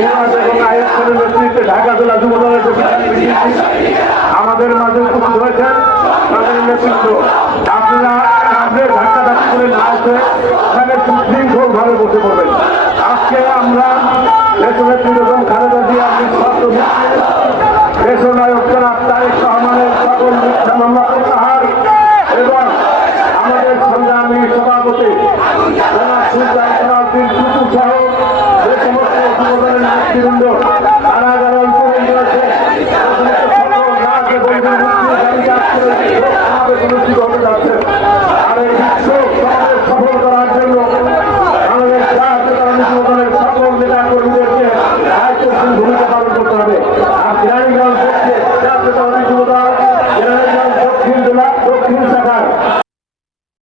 নিয়ামত এবং আয়াত করে নেতৃত্বে ঢাকা জেলা যুব আমাদের মাঝে উপস্থিত হয়েছেন তাদের নেতৃত্ব। আপনারা সামনে ধাক্কা ধাক্কি করে না আসে এখানে সুশৃঙ্খলভাবে বসে পড়বেন। আজকে আমরা দেশ নেতৃত্ব খালেদা দিয়ে আপনি ছাত্র